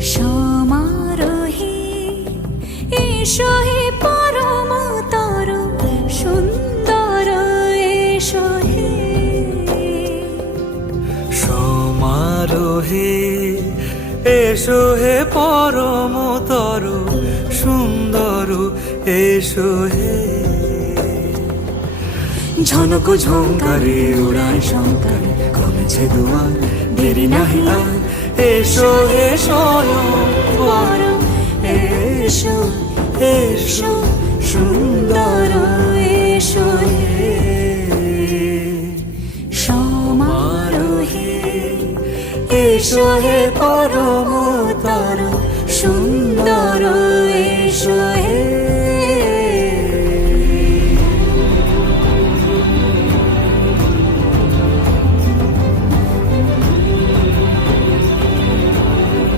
সমারোহে এসো হে পরমতর সুন্দর এসো হে। সমারোহে এসো হে পরমতর সুন্দর এসো হে। ঝনক ঝঙ্কারে উড়ায় শঙ্কারে কমেছে দুয়ার, দেরি নাহি আর এসো হে স্বয়ং বর। এসো এসো সুন্দর এসো হে। সমারোহে এসো হে পরম